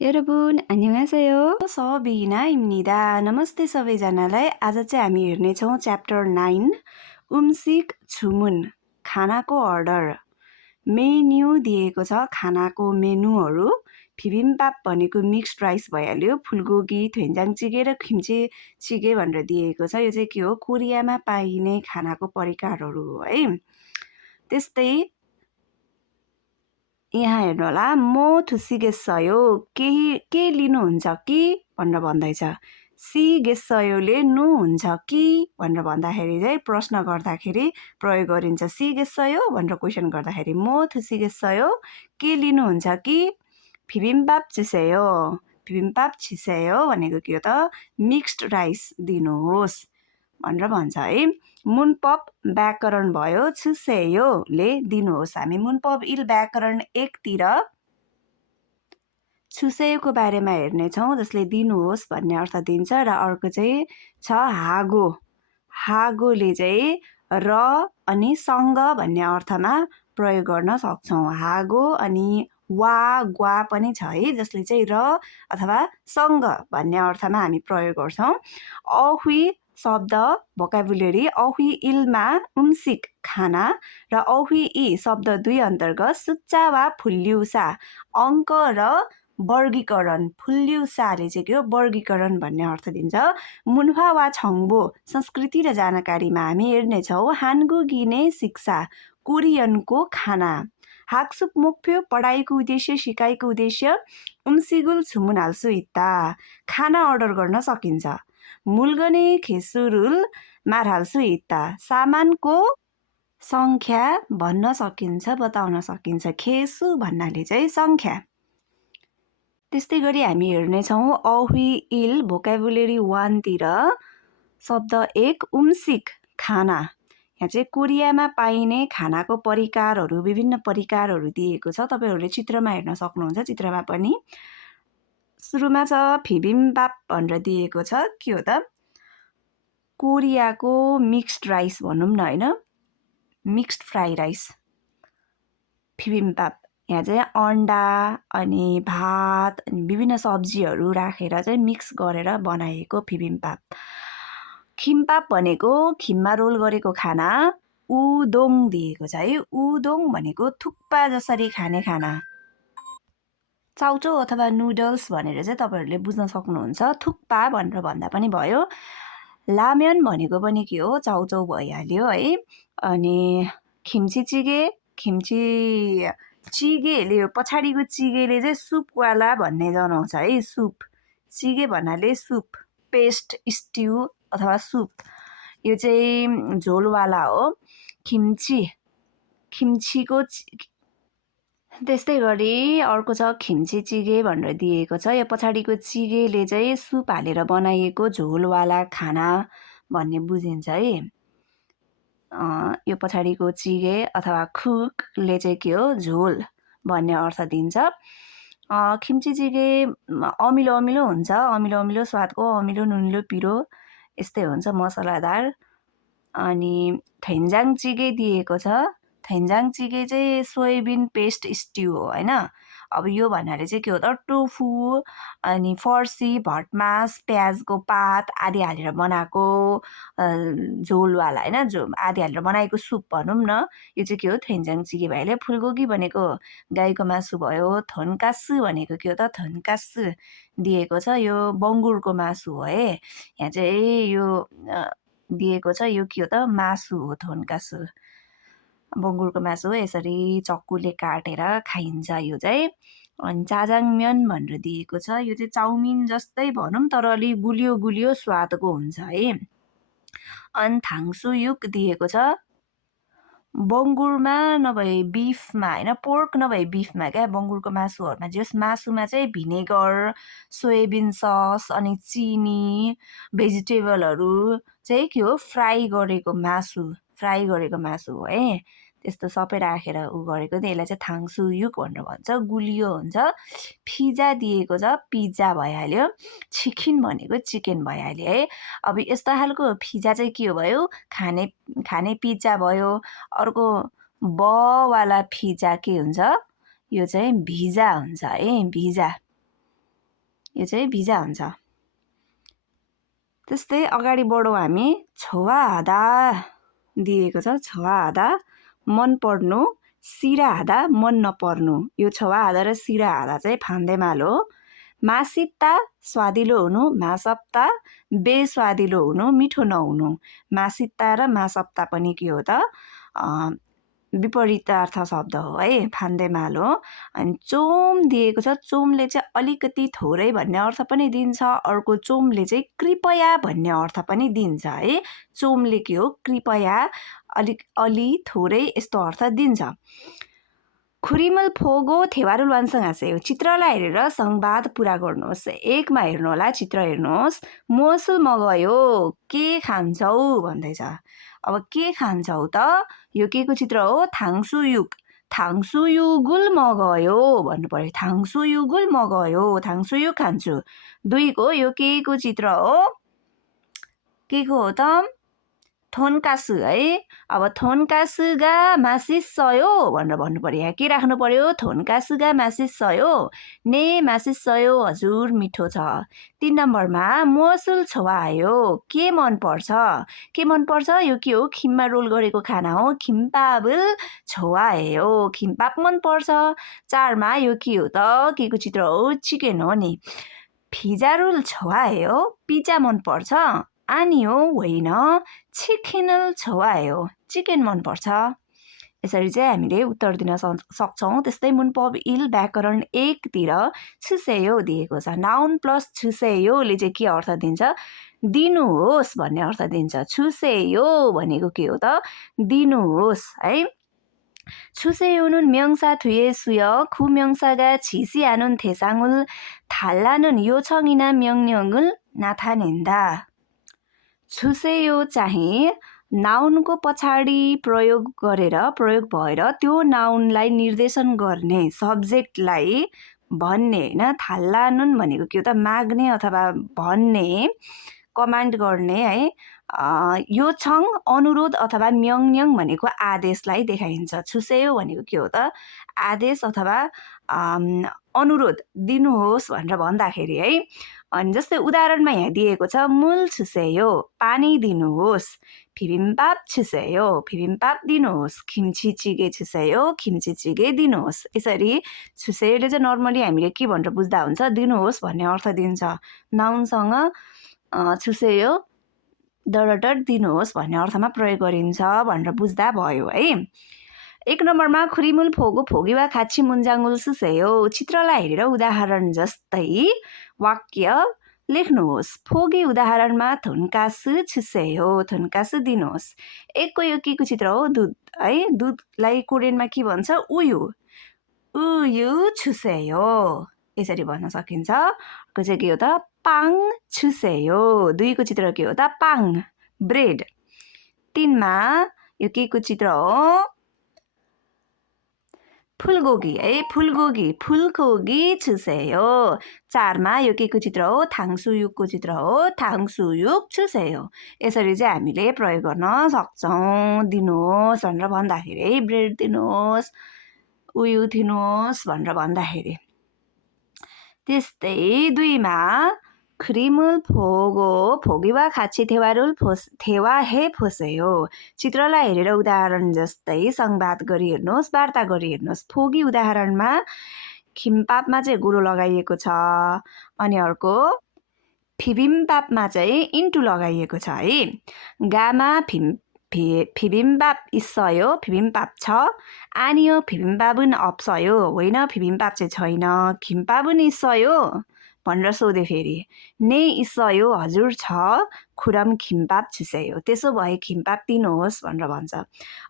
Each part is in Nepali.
여러분, 안녕하세요. 서비나입니다. नमस्ते सबैजनालाई। आज चाहिँ हामी हेर्नेछौँ च्याप्टर 9 음식 주문 खानाको अर्डर मेन्यु दिएको छ खानाको मेनुहरू बिबिम्बाप भनेको मिक्स्ड राइस भइहाल्यो फुलकोकी थेन्जाङचिगे र खिम्चीचिगे भनेर दिएको छ यो चाहिँ के हो कोरियामा पाइने खानाको परिकारहरू हो है त्यस्तै यहाँ हेर्नु होला म थुसिगेसयो के लिनुहुन्छ कि भनेर भन्दैछ सिगेसयोले नु हुन्छ कि भनेर भन्दाखेरि चाहिँ प्रश्न गर्दाखेरि प्रयोग गरिन्छ सिगेसयो भनेर क्वेसन गर्दाखेरि म थुसिगेसयो के लिनुहुन्छ कि बिबिम्बाप चिसेयो बिबिम्बाप चिसेयो भनेको के हो त मिक्स्ड राइस दिनुहोस् भनेर भन्छ है मुनपप व्याकरण भयो छुसेयोले दिनुहोस् हामी मुनपप इल व्याकरण 1 तिर छुसेयोको बारेमा हेर्नेछौँ जसले दिनुहोस् भन्ने अर्थ दिन्छ र अर्को चाहिँ छ हागो हागोले चाहिँ र अनि सँग भन्ने अर्थमा प्रयोग गर्न सक्छौँ हागो अनि वा ग्वा पनि छ है जसले चाहिँ र अथवा सँग भन्ने अर्थमा हामी प्रयोग गर्छौँ अहुई शब्द भोकाबुलेरी अहुई इलमा उम्सिक खाना र अहुई इ शब्द 2 अन्तर्गत सुच्चा वा फुल्लिउसा अङ्क र वर्गीकरण फुल्लिउसाले चाहिँ के हो वर्गीकरण भन्ने अर्थ दिन्छ मुन्फा वा छङ्बो संस्कृति र जानकारीमा हामी हेर्नेछौँ हान्गु गिने शिक्षा कोरियनको खाना हाक्सुक मुख्य पढाइको उद्देश्य सिकाइको उद्देश्य उम्सिगुल छुमुनाल्सु इत्ता खाना अर्डर गर्न सकिन्छ मुल्गने खेसुरुल मारहाल्सु इत्ता सामानको सङ्ख्या भन्न सकिन्छ बताउन सकिन्छ खेसु भन्नाले चाहिँ सङ्ख्या त्यस्तै गरी हामी हेर्नेछौँ अहुई इल भोकाबुलेरी 1 तिर शब्द 1 उम्सिक खाना यहाँ चाहिँ कोरियामा पाइने खानाको परिकारहरू विभिन्न परिकारहरू दिएको छ तपाईहरूले चित्रमा हेर्न सक्नुहुन्छ चित्रमा पनि सुरुमा छ बिबिम्बाप भनेर दिएको छ के हो त कोरियाको मिक्स्ड राइस भनौँ न हैन मिक्स्ड फ्राई राइस बिबिम्बाप यहाँ चाहिँ अन्डा अनि भात अनि विभिन्न सब्जीहरू राखेर चाहिँ मिक्स गरेर बनाएको बिबिम्बाप खिम्पाप भनेको खिममा रोल गरेको खाना उदोङ दिएको छ है उदोङ भनेको थुक्पा जसरी खाने खाना चाउचो अथवा नुडल्स भनेर चाहिँ तपाईहरूले बुझ्न सक्नुहुन्छ थुक्पा भनेर भन्दा पनि भयो लाम्यन भनेको पनि के हो चाउचौ भइहाल्यो है अनि खिम्ची चिगेले यो पछाडिको चिगेले चाहिँ सुपवाला भन्ने जनाउँछ है सुप चिगे भन्नाले सुप पेस्ट स्ट्यु अथवा सुप यो चाहिँ झोलवाला हो खिम्चीको त्यस्तै गरी अर्को छ खिम्ची चिगे भनेर दिएको छ यो पछाडिको चिगेले चाहिँ सुप हालेर बनाइएको झोलवाला खाना भन्ने बुझिन्छ है यो पछाडिको चिगे अथवा खुकले चाहिँ के हो झोल भन्ने अर्थ दिन्छ खिम्ची चिगे अमिलो अमिलो हुन्छ अमिलो अमिलो स्वादको अमिलो नुनिलो पिरो यस्तै हुन्छ मसलादार अनि थेन्जाङ चिगे दिएको छ थेन्जाङ चिगे चाहिँ सोयाबिन पेस्ट स्ट्यु हो हैन अब यो भन्नाले चाहिँ के हो त टोफु अनि फर्सी भटमास प्याजको पात आदि हालेर बनाएको झोलवाला हैन आदि हालेर बनाएको सुप भनौँ न यो चाहिँ के हो थेन्जाङ चिगे भइहाल्यो फुलकोकी भनेको गाईको मासु भयो थोन्कासु भनेको के हो त थोन्कासु दिएको छ यो बङ्गुरको मासु हो है यहाँ चाहिँ यो दिएको छ यो के हो त मासु हो थोन्कासु बङ्गुरको मासु हो यसरी चक्कुले काटेर खाइन्छ यो चाहिँ अनि चाजाङम्यन भनेर दिएको छ यो चाहिँ चाउमिन जस्तै भनौँ तर अलि गुलियो गुलियो स्वादको हुन्छ है अनि थाङसुयुक दिएको छ बङ्गुरमा नभए बिफमा हैन पोर्क नभए बिफमा क्या बङ्गुरको मासुहरूमा जस मासुमा चाहिँ भिनेगर सोयाबिन सस अनि चिनी भेजिटेबलहरू चाहिँ के हो फ्राई गरेको मासु हो है त्यस्तो सबै राखेर गरेको त यसलाई चाहिँ थाङसुयुक भनेर भन्छ गुलियो हुन्छ पिज्जा दिएको छ पिज्जा भइहाल्यो चिकन भनेको चिकन भइहाल्यो है अब यस्तो खालको पिज्जा चाहिँ के हो भयो खाने पिज्जा भयो अर्को बवाला पिज्जा के हुन्छ यो चाहिँ भिजा हुन्छ है भिजा यो चाहिँ भिजा हुन्छ। त्यस्तै अगाडि बढौँ हामी। छोवाहादा दिएको छ। छोवाहादा मन पर्नु, सिराहादा मन नपर्नु। यो छोवाहादा र सिराहादा चाहिँ फान्देमाल हो। मासित्ता स्वादिलो हुनु, मासप्ता बेस्वादिलो हुनु, मिठो नहुनु। मासित्ता र मासप्ता पनि के हो त विपरीतार्थ शब्द हो है, फान्देमाल हो। अनि चोम दिएको छ। चोमले चाहिँ अलिकति थोरै भन्ने अर्थ पनि दिन्छ। अर्को चोमले चाहिँ कृपया भन्ने अर्थ पनि दिन्छ है। चोमले के हो, कृपया, अलि थोरै यस्तो अर्थ दिन्छ। खुरिमल फोगो थेवारुल वान्सङासेयो। चित्रलाई हेरेर संवाद पुरा गर्नुहोस्। 1 मा हेर्नु होला, चित्र हेर्नुहोस्। मोसुल मगयो, के खान्छौ भन्दैछ। अब के खान्छौ त, यो के को चित्र हो, थाङसुयुग। थाङसुयुगुल मगयो भन्नु पर्यो। थाङसुयुगुल मगयो, थाङसुयुग खान्छु। 2 को यो के को चित्र हो, के को हो त, थोनकासु है। अब थोनकासुगा मासिसयो भनेर भन्नु पर्यो। यहाँ के राख्नु पर्यो, थोनकासुगा मासिसयो, ने मासिसयो, हजुर मिठो छ। 3 नम्बरमा मोसुल छोवायो, के मन पर्छ। के मन पर्छ, यो के हो, खिममा रोल गरेको खाना हो। खिम्पाबुल छोवायो, खिम्पाप मन पर्छ। 4 मा यो के हो त, के को चित्र हो, चिकन हो नि। फिजारुल छोवायो, पिज्जा मन पर्छ। आनियो होइन, चिकनल छोवायो, चिकन मन पर्छ। यसरी चाहिँ हामीले उत्तर दिन सक्छौँ। त्यस्तै मुनपब इल व्याकरण 1 तिर छुसेयो दिएको छ। नाउन प्लस छुसेयोले चाहिँ के अर्थ दिन्छ, दिनुहोस् भन्ने अर्थ दिन्छ। छुसेयो भनेको के हो त, दिनुहोस् है। छुसेयोनुन म्यङसा थुए सुय, खु म्यङसागा छिसी आनुन थेसाङुल, थाल्लानुन यो छङिना म्यङन्यङुल नाथानेन्दा। छुसेयो चाहिँ नाउनको पछाडि प्रयोग भएर त्यो नाउनलाई निर्देशन गर्ने सब्जेक्टलाई भन्ने होइन। थाल्लानुन भनेको के हो त, माग्ने अथवा भन्ने, कमान्ड गर्ने है। यो छङ अनुरोध अथवा म्यङन्यङ भनेको आदेशलाई देखाइन्छ। छुसेयो भनेको के हो त, आदेश अथवा अनुरोध, दिनुहोस् भनेर भन्दाखेरि है। अनि जस्तै उदाहरणमा यहाँ दिएको छ, मूल छुसेयो, पानी दिनुहोस्। फिबिम्बाप छुसेयो, फिबिम्बाप दिनुहोस्। खिम्ची चिगे छुसेयो, खिम्ची चिगे दिनुहोस्। यसरी छुसेयोले चाहिँ नर्मली हामीले के भनेर बुझ्दा हुन्छ, दिनुहोस् भन्ने अर्थ दिन्छ। नाउनसँग छुसेयो डडडड दिनुहोस् भन्ने अर्थमा प्रयोग गरिन्छ भनेर बुझ्दा भयो है। 1 नम्बरमा खुरिमुल फोगो फोगिवा खाची मुन्जाङुल सुसेयो। चित्रलाई हेरेर उदाहरण जस्तै वाक्य लेख्नुहोस्। फोगी उदाहरणमा थुन्कासु छुसेयो, थुन्कासु दिनुहोस्। 1 को यो के को चित्र हो, दुध है। दुधलाई कोरियनमा के भन्छ, उयु, उयु छुसेयो, यसरी भन्न सकिन्छ। अर्को चाहिँ के हो त, पाङ छुसेयो। 2 को चित्र के हो त, पाङ, ब्रेड। 3 मा यो के को चित्र हो, फुलगोगी है, फुलगोगी, फुलगोगी छुसेयो। 4 मा यो के को चित्र हो, थाङसुयुगको चित्र हो, थाङसुयुग छुसेयो। यसरी चाहिँ हामीले प्रयोग गर्न सक्छौँ। दिनुहोस् भनेर भन्दाखेरि, ब्रेड दिनुहोस्, उयु दिनुहोस् भनेर भन्दाखेरि। त्यस्तै 2 मा खुरिमुल फोगो फोगिवा खाची थेवारुल थेवा हे फोसेयो। चित्रलाई हेरेर उदाहरण जस्तै संवाद गरी हेर्नुहोस्, वार्ता गरी हेर्नुहोस्। फोगी उदाहरणमा खिम्पापमा चाहिँ गुलो लगाइएको छ। अनि अर्को फिबिम्बापमा चाहिँ इन्टु लगाइएको छ है। गामा फिबिम्बाप इसयो, फिबिम्बाप छ। आनियो फिबिम्बाबुन अप्सयो, होइन फिबिम्बाप चाहिँ छैन। खिम्पाबुन इसयो भनेर सोधे फेरि, ने इसयो, हजुर छ। खुरम खिम्पाप छुसेयो, त्यसो भए खिम्पाप दिनुहोस् भनेर भन्छ।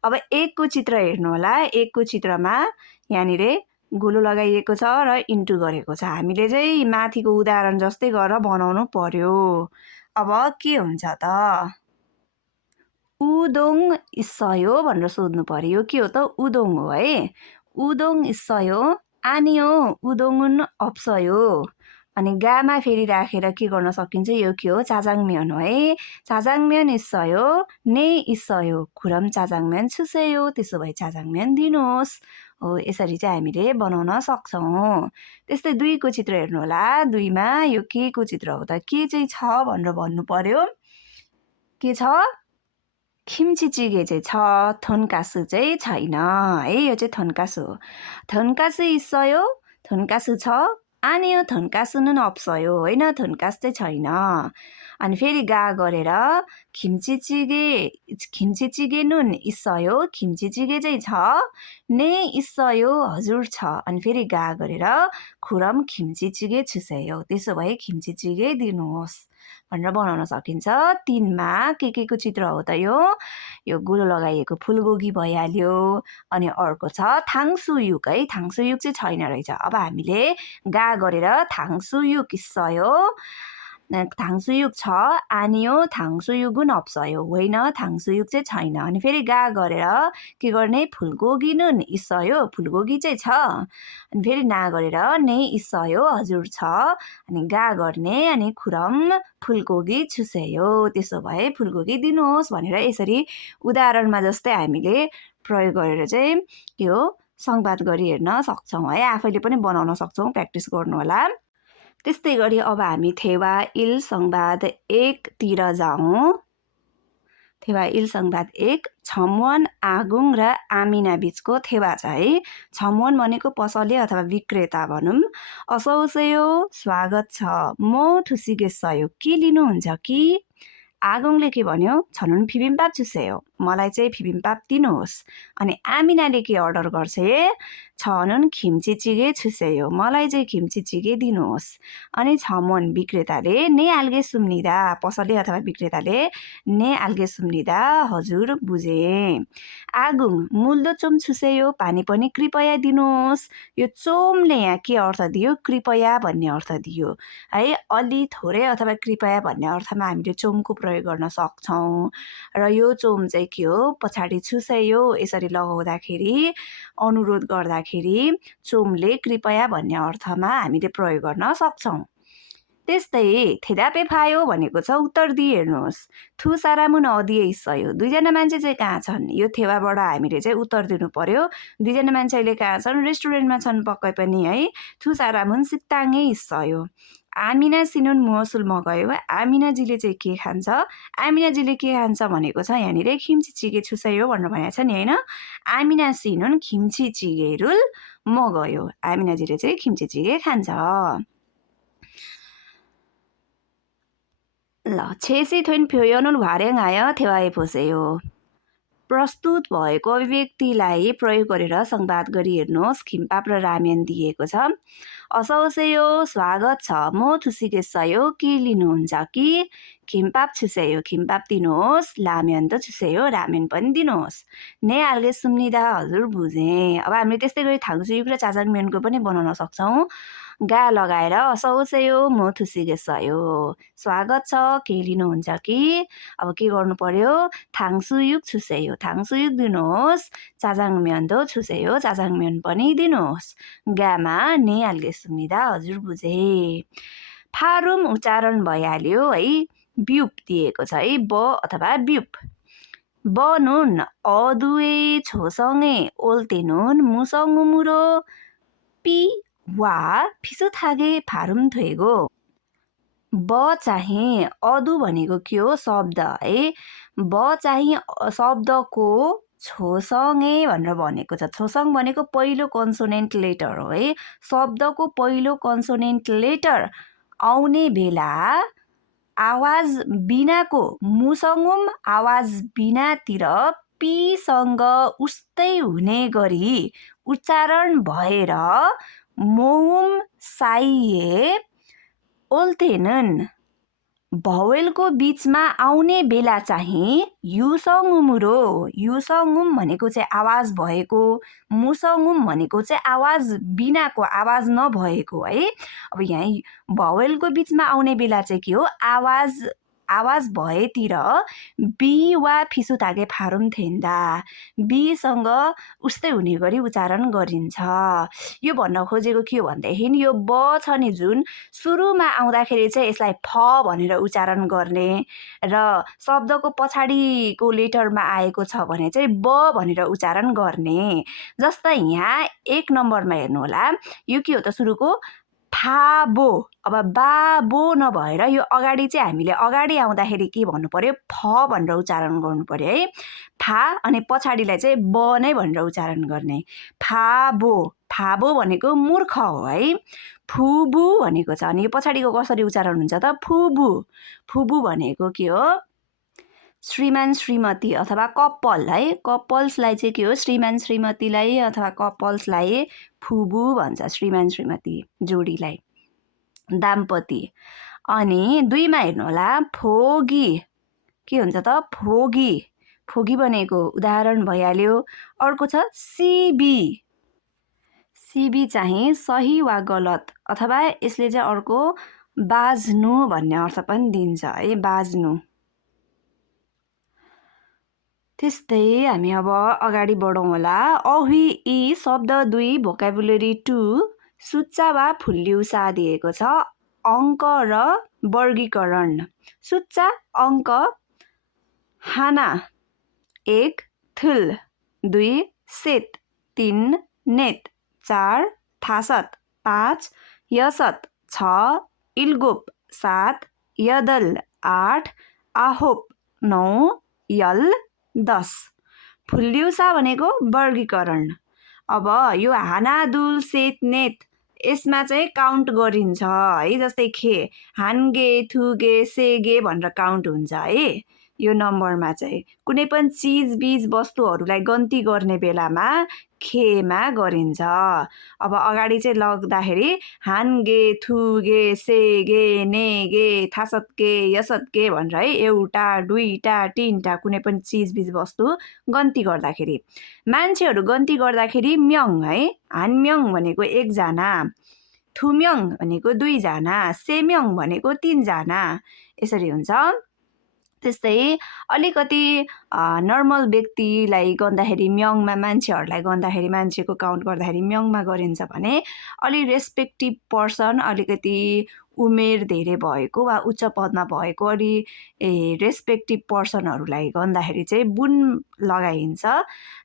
अब 1 को चित्र हेर्नु होला। 1 को चित्रमा यहाँनिर गुलो लगाइएको छ र इन्टु गरेको छ। हामीले चाहिँ माथिको उदाहरण जस्तै गरेर बनाउनु पर्यो। अब के हुन्छ त, उदोङ इसयो भनेर सोध्नु पर्यो। के हो त, उदोङ हो है। उदोङ इसयो, आनियो उदोङुन अप्सयो। अनि गामा फेरि राखेर के गर्न सकिन्छ, यो के हो, चाजाङम्यान हो है। चाजाङम्यान इसयो, ने इसयो, खुरम चाजाङम्यान छुसेयो, त्यसो भए चाजाङम्यान दिनुहोस् हो यसरी चाहिँ हामीले बनाउन सक्छौँ। त्यस्तै 2 को चित्र हेर्नुहोला। 2 मा यो के को चित्र हो त? के चाहिँ छ भनेर भन्नु पर्यो। के छ? 김치찌개 चाहिँ छ, 돈가스 चाहिँ छैन है। यो चाहिँ 돈가스 हो. 돈가스 있어요? 돈가스 छ? 아니요, 돈가스는 없어요. होइन, 돈가스 चाहिँ छैन. अनि फेरि गा गरेर 김치찌개는 있어요. 김치찌개 चाहिँ छ. 네, 있어요. हजुर छ. अनि फेरि गा गरेर 그럼 김치찌개 주세요. त्यसो भए 김치찌개 दिनुहोस् भनेर बनाउन सकिन्छ। 3 मा के को चित्र हो त यो गुलो लगाइएको फुलगोगी भइहाल्यो। अनि अर्को छ 탕수육 है। 탕수육 चाहिँ छैन रहेछ। अब हामीले गा गरेर 탕수육 있어요. 탕수육 छ? 아니요, 탕수육은 없어요. होइन, 탕수육 चाहिँ छैन. अनि फेरि गा गरेर के गर्ने? फुलगो기는 있어요. फुलगोगी चाहिँ छ. अनि फेरि ना गरेर 네, 있어요. हजुर छ. अनि गा गर्ने अनि 그럼 फुलगोगी 주세요. त्यसो भए फुलगोगी दिनुहोस् भनेर यसरी उदाहरणमा जस्तै हामीले प्रयोग गरेर चाहिँ यो संवाद गरी हेर्न सक्छौँ है। आफैले पनि बनाउन सक्छौँ, प्र्याक्टिस गर्नु होला। त्यस्तै गरी अब हामी थेवा इल संवाद 1 तिर जाउँ। थेवा इल संवाद 1 छमवन आगुङ र आमिना बीचको थेवा छ है। छमवन भनेको पसले अथवा विक्रेता भनौँ। 어서 오세요, स्वागत छ। म 드시겠어요, के लिनुहुन्छ कि? आगुङले के भन्यो? 저는 비빔밥 주세요. मलाई चाहिँ 비빔밥 दिनुहोस्। अनि आमिनाले के अर्डर गर्छ? 저는 김치찌개 주세요. मलाई चाहिँ 김치찌개 दिनुहोस्। अनि छमवन विक्रेताले 네, 알겠습니다. पसले अथवा विक्रेताले 네, 알겠습니다. हजुर बुझे। आगुङ 물도 좀 주세요. पानी पनि कृपया दिनुहोस्। यो चोमले यहाँ के अर्थ दियो? कृपया भन्ने अर्थ दियो है। अलि थोरै अथवा कृपया भन्ने अर्थमा हामीले चोमको प्रयोग गर्न सक्छौँ। र यो चोम चाहिँ के हो? पछाडि छुसेयो यसरी लगाउँदाखेरि अनुरोध गर्दाखेरि चोमले कृपया भन्ने अर्थमा हामीले प्रयोग गर्न सक्छौँ। त्यस्तै थेदापे फायो भनेको छ उत्तर दिए हेर्नुहोस्। थु सारामुन अदिए 있어요. 2 जना मान्छे चाहिँ कहाँ छन्? यो थेवाबाट हामीले चाहिँ उत्तर दिनु पर्यो। 2 जना मान्छेले कहाँ छन्? रेस्टुरेन्टमा छन् पक्कै पनि है। थु सारामुन 식당에 있어요. आमिना सिनुन मुहसुल मगयो। आमिनाजीले चाहिँ के खान्छ? आमिनाजीले के खान्छ भनेको छ यहाँनिर 김치찌개 주세요 भनेर भनेको छ नि होइन। आमिना सिनुन 김치찌개를 먹어요. आमिनाजीले चाहिँ 김치찌개 खान्छ। ल, 제시된 표현을 활용하여 대화해 보세요. प्रस्तुत भएको अभिव्यक्तिलाई प्रयोग गरेर संवाद गरी हेर्नुहोस्। 김밥 र रामेन दिएको छ। 어서 오세요, स्वागत छ। म 드시겠어요, के लिनुहुन्छ कि? 김밥 주세요, 김밥 दिनुहोस्। 라면도 주세요, 라면 पनि दिनुहोस्। 네, 알겠습니다. हजुर बुझेँ। अब हामीले त्यस्तै गरी 탕수육 र 짜장면को पनि बनाउन सक्छौँ। गा लगाएर 어서 오세요, म 드시겠어요. स्वागत छ, के लिनुहुन्छ कि? अब के गर्नु पर्यो? 탕수육 주세요, 탕수육 दिनुहोस्। 짜장면도 주세요, 짜장면 पनि दिनुहोस्। गामा 네, 알겠습니다. हजुर बुझे। फारुम उच्चारण भइहाल्यो है। ब्युप दिएको छ है, ब अथवा ब्युप। बनुन 어두의 조성에 올 때는 무성음으로 삐와 비슷하게 발음되고 ब चाहिँ अदु भनेको के हो? शब्द है। ब चाहिँ शब्दको छोसँगै भनेर भनेको छ। छोसँग भनेको पहिलो कन्सोनेन्ट लेटर हो है। शब्दको पहिलो कन्सोनेन्ट लेटर आउने बेला आवाज बिनाको मुसङ्गुम आवाज बिनातिर पीसँग उस्तै हुने गरी उच्चारण भएर मोहुम साइए ओल्तेनन् भवेलको बीचमा आउने बेला चाहिँ युसङ्गुमुरो। युसङ्गुम भनेको चाहिँ आवाज भएको, मुसङ्गुम भनेको चाहिँ आवाज बिनाको, आवाज नभएको है। अब यहाँ भवेलको बीचमा आउने बेला चाहिँ के हो? आवाज आवाज भएतिर बी वा फिसुतागे फारुम थेन्दा बीसँग उस्तै हुने गरी उच्चारण गरिन्छ। यो भन्न खोजेको के हो भन्दाखेरि यो ब छ नि जुन सुरुमा आउँदाखेरि चाहिँ यसलाई फ भनेर उच्चारण गर्ने र शब्दको पछाडिको लेटरमा आएको छ भने चाहिँ ब भनेर उच्चारण गर्ने। जस्तै यहाँ 1 नम्बरमा हेर्नुहोला, यो के हो त सुरुको फाबो। अब बाबो नभएर यो अगाडि चाहिँ हामीले अगाडि आउँदाखेरि के भन्नु पर्यो, फ भनेर उच्चारण गर्नु पर्यो है। फा अनि पछाडिलाई चाहिँ ब नै भनेर उच्चारण गर्ने। फाबो, फाबो भनेको मूर्ख हो है। फुबु भनेको छ, अनि यो पछाडिको कसरी उच्चारण हुन्छ त, फुबु। फुबु भनेको के हो, श्रीमान श्रीमती अथवा कप्पल है। कप्पल्सलाई चाहिँ के हो, श्रीमान श्रीमतीलाई अथवा कप्पल्सलाई फुबु भन्छ, श्रीमान श्रीमती जोडीलाई, दाम्पति। अनि 2 मा हेर्नुहोला, फोगी के हुन्छ त, फोगी। फोगी भनेको उदाहरण भइहाल्यो। अर्को छ सिबी। सिबी चाहिँ सही वा गलत, अथवा यसले चाहिँ अर्को बाज्नु भन्ने अर्थ पनि दिन्छ है, बाज्नु। त्यस्तै हामी अब अगाडि बढौँ होला। अहि इ शब्द 2 भोकाबुलरी 2 सुच्चा वा फुल्लिउसा दिएको छ। अङ्क र वर्गीकरण। सुच्चा अङ्क हाना 1 थुल, 2 सेत, 3 नेत, 4 थासत, 5 यसत, 6 इल्गुप, 7 यदल, 8 आहोप, 9 यल, 10। फुल्लिउसा भनेको वर्गीकरण। अब यो हाना दुल सेत नेत यसमा चाहिँ काउन्ट गरिन्छ है। जस्तै खे, हानगे थुगे सेगे भनेर काउन्ट हुन्छ है। यो नम्बरमा चाहिँ कुनै पनि चिज बीज वस्तुहरूलाई गन्ती गर्ने बेलामा खेमा गरिन्छ। अब अगाडि चाहिँ लग्दाखेरि हानगे थुगे सेगे नेगे थासतके यसतके भनेर है, एउटा दुईटा तीनटा कुनै पनि चिज बीज वस्तु गन्ती गर्दाखेरि। मान्छेहरू गन्ती गर्दाखेरि म्यङ है। हानम्यङ भनेको 1 जना, थुम्यङ भनेको 2 जना, सेम्यङ भनेको 3 जना, यसरी हुन्छ। त्यस्तै अलिकति नर्मल व्यक्तिलाई गर्दाखेरि म्यङमा, मान्छेहरूलाई गर्दाखेरि, मान्छेको काउन्ट गर्दाखेरि म्यङमा गरिन्छ भने अलि रेस्पेक्टिभ पर्सन, अलिकति उमेर धेरै भएको वा उच्च पदमा भएको अलि रेस्पेक्टिभ पर्सनहरूलाई गर्दाखेरि चाहिँ बुन लगाइन्छ।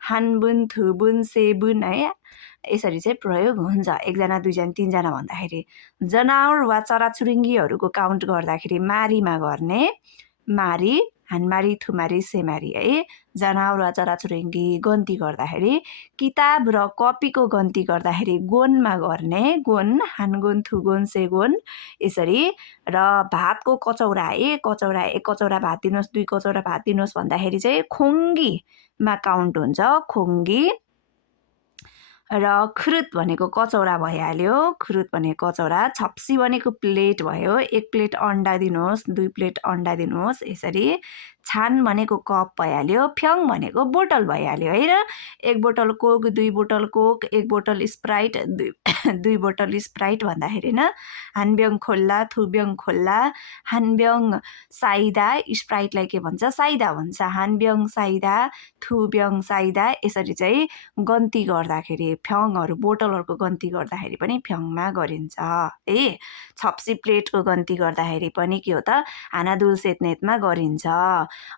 हानबुन, थुबुन, सेबुन है, यसरी चाहिँ प्रयोग हुन्छ। 1 जना 2 जना 3 जना भन्दाखेरि। जनावर वा चराचुरुङ्गीहरूको काउन्ट गर्दाखेरि मारीमा गर्ने, मारी, हानमारी, थुमारी, सेमारी है। जनावर वा चराचुरुङ्गी गन्ती गर्दाखेरि। किताब र कपीको गन्ती गर्दाखेरि गोनमा गर्ने, गोन, हानगोन, थुगोन, सेगोन, यसरी। र भातको कचौरा, 1 कचौरा, 1 कचौरा भात दिनुहोस्, 2 कचौरा भात दिनुहोस् भन्दाखेरि चाहिँ खोङ्गीमा काउन्ट हुन्छ, खोङ्गी। र खुरुत भनेको कचौरा भइहाल्यो, खुरुत भनेको कचौरा। छप्सी भनेको प्लेट भयो, 1 प्लेट अन्डा दिनुहोस्, 2 प्लेट अन्डा दिनुहोस्, यसरी। छान भनेको कप भइहाल्यो। फ्याङ भनेको बोतल भइहाल्यो है। र 1 बोतल कोक, 2 बोतल कोक, 1 बोतल स्प्राइट, 2 बोतल स्प्राइट भन्दाखेरि न, हानब्यङ खोल्ला, थुब्यङ खोल्ला, हानब्यङ साइदा, स्प्राइटलाई के भन्छ, साइदा भन्छ, हानब्यङ साइदा, थुब्यङ साइदा, यसरी चाहिँ गन्ती गर्दाखेरि, फ्याङहरू बोतलहरूको गन्ती गर्दाखेरि पनि फ्याङमा गरिन्छ है। छप्सी प्लेटको गन्ती गर्दाखेरि पनि के हो त, हानादुल सेतनेतमा गरिन्छ।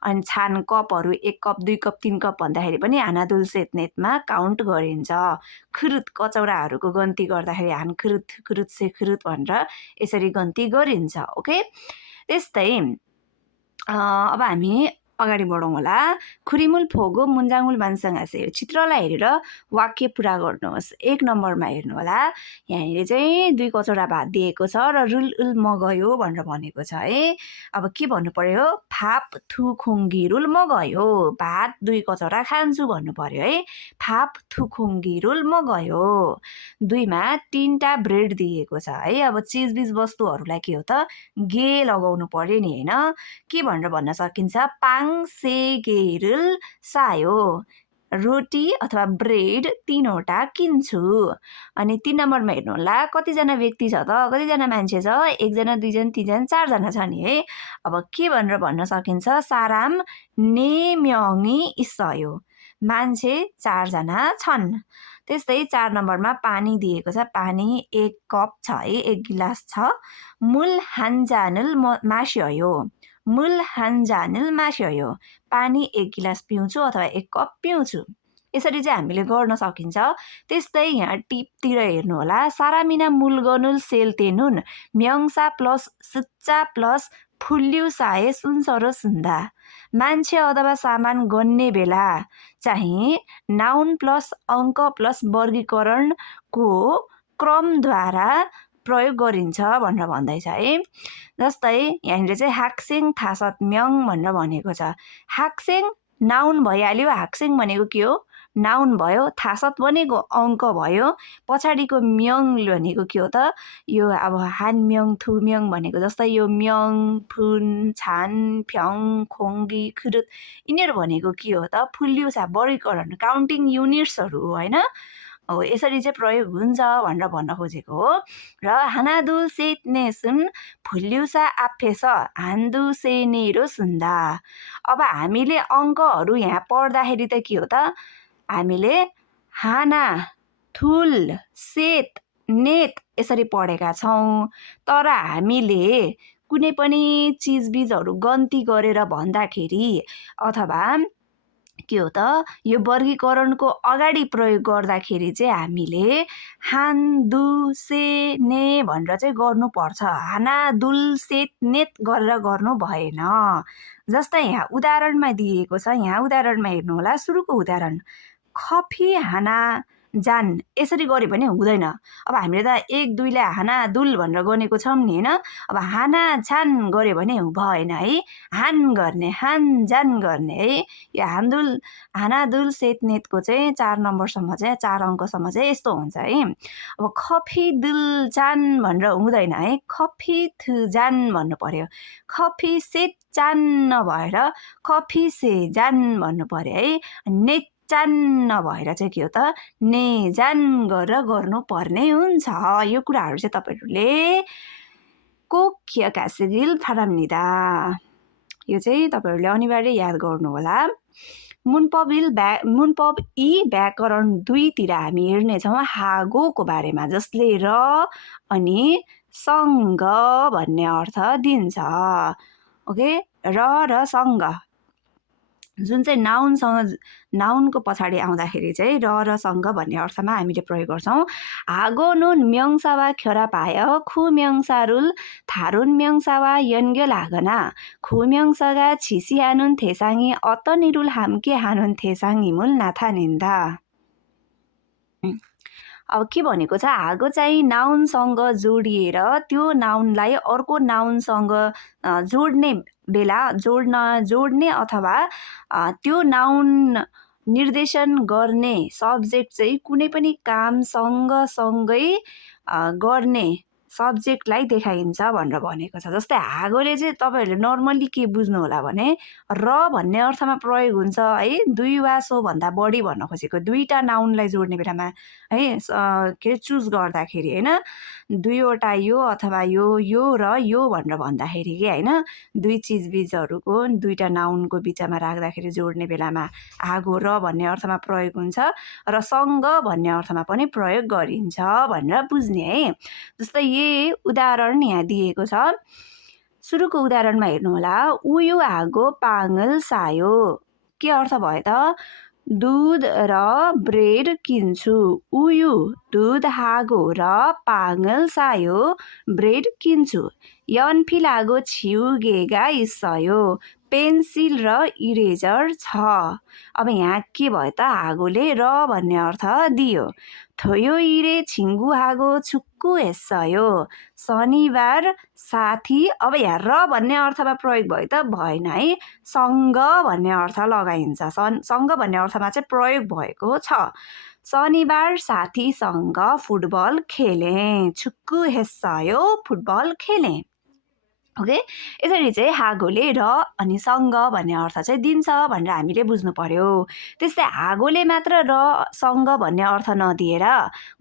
अनि छान कपहरू 1 कप 2 कप 3 कप भन्दाखेरि पनि हानादुल सेतनेतमा काउन्ट गरिन्छ। खुरुत कचौराहरूको गन्ती गर्दाखेरि हानखुरुत, खुरुत से खुरुत भनेर यसरी गन्ती गरिन्छ। ओके, त्यस्तै अब हामी अगाडि बढौँ होला। खुरिमुल फोगो मुन्जाङुल मानसँग चित्रलाई हेरेर वाक्य पुरा गर्नुहोस्। 1 नम्बरमा हेर्नु होला, यहाँनिर चाहिँ 2 कचौरा भात दिएको छ र रुल उल मगयो भनेर भनेको छ है। अब के भन्नु पर्यो, फाप थु खुङ्गी रुल मगयो, भात 2 कचौरा खान्छु भन्नु पर्यो है। फाप थु खुङ्गी रुल मगयो। 2 मा 3टा ब्रेड दिएको छ है। अब चिजबिज वस्तुहरूलाई के हो त, गे लगाउनु पर्यो नि होइन। के भनेर भन्न सकिन्छ, पाङ से गे रुल सायो, रोटी अथवा ब्रेड 3वटा किन्छु। अनि 3 नम्बरमा हेर्नु होला कतिजना व्यक्ति छ त, कतिजना मान्छे छ, 1 जना 2 जना 3 जना 4 जना छ नि है। अब के भनेर भन्न सकिन्छ, 사람 4명이 있어요। मान्छे 4 जना छन्। त्यस्तै 4 नम्बरमा पानी दिएको छ, पानी 1 कप छ है, 1 गिलास छ। 물 한 잔을 마셔요। 물 한 잔을 마셔요। पानी 1 गिलास पिउँछु अथवा 1 कप पिउँछु। यसरी चाहिँ हामीले गर्न सकिन्छ। त्यस्तै यहाँ टिपतिर हेर्नु होला, 사람이나 물건을 셀 때는 명사 प्लस 숫자 प्लस फुल्यु사의 순서로 쓴다। मान्छे अथवा सामान गन्ने बेला चाहिँ नाउन प्लस अङ्क प्लस वर्गीकरणको क्रमद्वारा प्रयोग गरिन्छ भनेर भन्दैछ है। जस्तै यहाँनिर चाहिँ 학생 5명 भनेर भनेको छ। 학생 नाउन भइहाल्यो, 학생 भनेको के हो, नाउन भयो, 5 भनेको अङ्क भयो, पछाडिको म्यङ भनेको के हो त, यो अब हानम्यङ थुम्यङ भनेको जस्तै यो म्यङ फुन छान फ्यङ खोङ्गी खुरुत यिनीहरू भनेको के हो त, फुल्युसा वर्गीकरण काउन्टिङ युनिट्सहरू हो होइन। हो यसरी चाहिँ प्रयोग हुन्छ भनेर भन्न खोजेको हो। र 하나둘 셋 넷은 फुल्युसा 앞에서 한두세네로 쓴다। अब हामीले अङ्कहरू यहाँ पढ्दाखेरि त के हो त, हामीले हाना थुल सेत नेत यसरी पढेका छौँ। तर हामीले कुनै पनि चिजबिजहरू गन्ती गरेर भन्दाखेरि अथवा के हो त, यो वर्गीकरणको अगाडि प्रयोग गर्दाखेरि चाहिँ हामीले हान दु से ने भनेर चाहिँ गर्नुपर्छ। हाना दुल सेत नेत गरेर गर्नु भएन। जस्तै यहाँ उदाहरणमा दिएको छ, यहाँ उदाहरणमा हेर्नु होला, सुरुको उदाहरण कफी हाना जान यसरी गऱ्यो भने हुँदैन। अब हामीले त 1 2 ले हाना दुल भनेर गनेको छौँ नि होइन। अब हाना छान गऱ्यो भने भएन है, हान गर्ने हान जान गर्ने है। यो हाना दुल सेत नेतको चाहिँ 4 नम्बरसम्म चाहिँ 4 अङ्कसम्म चाहिँ यस्तो हुन्छ है। अब कफी दुल जान भनेर हुँदैन है, कफी थु जान भन्नु पर्यो। कफी सेत जान नभएर कफी से जान भन्नु पर्यो है। नेत जान नभएर चाहिँ के हो त, ने जान गरेर गर्नुपर्ने हुन्छ। यो कुराहरू चाहिँ तपाईँहरूले 꼭 기억하시길 바랍니다। यो चाहिँ तपाईँहरूले अनिवार्य याद गर्नु होला। 문법 2 व्याकरण 2 तिर हामी हेर्नेछौँ हागोको बारेमा, जसले र अनि सँग भन्ने अर्थ दिन्छ। ओके, र सँग जुन चाहिँ नाउनको पछाडि आउँदाखेरि चाहिँ र सँग भन्ने अर्थमा हामीले प्रयोग गर्छौँ। हागो는 명사와 결합하여 구명사를 다른 명사와 연결하거나 구명사가 지시하는 대상이 어떤 일을 함께하는 대상임을 나타낸다। अब के भनेको छ, हागो चाहिँ नाउनसँग जोडिएर त्यो नाउनलाई अर्को नाउनसँग जोड्ने बेला जोड्ने अथवा त्यो नाउन निर्देशन गर्ने सब्जेक्ट चाहिँ कुनै पनि काम सँगै गर्ने सब्जेक्टलाई देखाइन्छ भनेर भनेको छ। जस्तै हागोले चाहिँ तपाईँहरूले नर्मल्ली के बुझ्नु होला भने र भन्ने अर्थमा प्रयोग हुन्छ है, 2 वा सो भन्दा बढी भन्न खोजेको, 2टा नाउनलाई जोड्ने बेलामा है, के चुज गर्दाखेरि होइन, 2वटा यो अथवा यो र यो भनेर भन्दाखेरि के होइन, 2 चिजबिजहरूको 2टा नाउनको बिचमा राख्दाखेरि जोड्ने बेलामा हागो र भन्ने अर्थमा प्रयोग हुन्छ र सँग भन्ने अर्थमा पनि प्रयोग गरिन्छ भनेर बुझ्ने है। जस्तै उदाहरण यहाँ दिएको छ, सुरुको उदाहरणमा हेर्नु होला, उयु हागो पाङल सायो। के अर्थ भयो त, दुध र ब्रेड किन्छु। उयु दुध हागो र पाङल सायो ब्रेड किन्छु। 연필 하고 지우개가 있어요. पेन्सिल र इरेजर छ। अब यहाँ के भयो त, हागोले र भन्ने अर्थ दियो। 토요일에 친구하고 축구했어요. शनिबार साथी, अब यहाँ र भन्ने अर्थमा प्रयोग भयो त भएन है, सँग भन्ने अर्थ लगाइन्छ। सँग भन्ने अर्थमा चाहिँ प्रयोग भएको छ। शनिबार साथीसँग फुटबल खेलेँ। 축구했어요. फुटबल खेलेँ। ओके, यसरी चाहिँ हागोले र अनि सँग भन्ने अर्थ चाहिँ दिन्छ भनेर हामीले बुझ्नु पर्यो। त्यस्तै हागोले मात्र र सँग भन्ने अर्थ नदिएर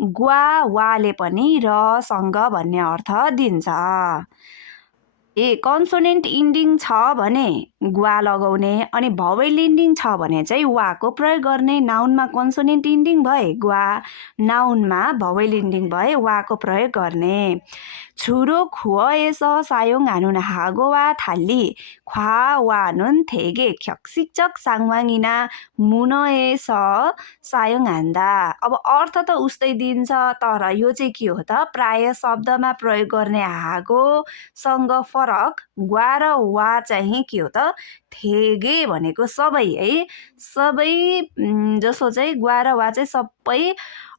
ग्वा वाले पनि र सँग भन्ने अर्थ दिन्छ। कन्सोनेन्ट इन्डिङ छ भने ग्वा लगाउने, अनि भावेल इन्डिङ छ भने चाहिँ वाको प्रयोग गर्ने। नाउनमा कन्सोनेन्ट इन्डिङ भए ग्वा, नाउनमा भावेल इन्डिङ भए वाको प्रयोग गर्ने। छुरो खु어에서 사용하는 하고와 달리 과와는 대개 격식적 상황이나 문어에서 사용한다। अब अर्थ त उस्तै दिन्छ, तर यो चाहिँ के हो त, प्राय शब्दमा प्रयोग गर्ने हागोसँग फरक ग्वा र वा चाहिँ के हो त, थेगे भनेको सबै है, सबै जसो चाहिँ ग्वा र वा चाहिँ सबै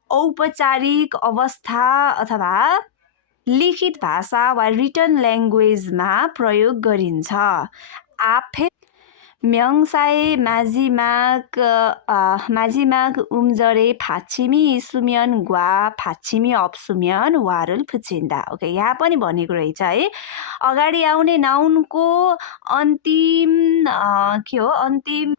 औपचारिक अवस्था अथवा लिखित भाषा वा रिटन ल्याङ्ग्वेजमा प्रयोग गरिन्छ। आफे 명사의 마지막 음절에 받침이 있으면과 받침이 없으면 와를 붙인다। ओके, यहाँ पनि भनेको रहेछ है, अगाडि आउने नाउनको अन्तिम के हो, अन्तिम